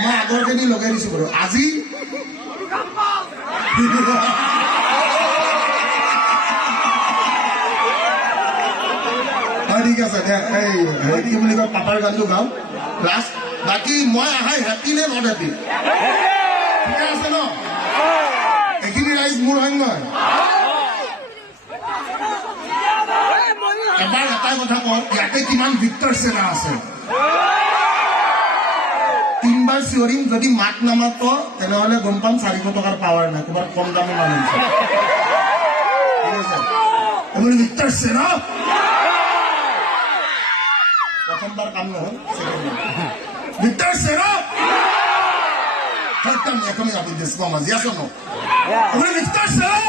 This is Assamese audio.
মই আগৰখিনি লগাই দিছোঁ বাৰু আজি ঠিক আছে দে এই কি বুলি কয় পাপাৰ গানটো গাওঁ লাষ্ট বাকী মই আহাই হেপী নে নট হেপী ঠিকে আছে ন এইখিনি ৰাইজ মোৰ হয় নহয় এবাৰ এটাই কথা কওঁ ইয়াতে কিমান ভিক্টৰ সেনা আছে তিনবাৰ চিঞৰিম যদি মাত নামাত তেনেহ'লে গম পাম 400 টকাৰ পাৱাৰ নাই ক'ৰবাত কম দামী মানুহ ঠিক আছে ভিক্টৰ সেনা প্ৰথমবাৰ কাম নহল ভিক্টৰ সেনা থাৰ্ড টাইম এখনই আপনি দেখবো আমাৰ জিয়া শোনো ভিক্টৰ সেনা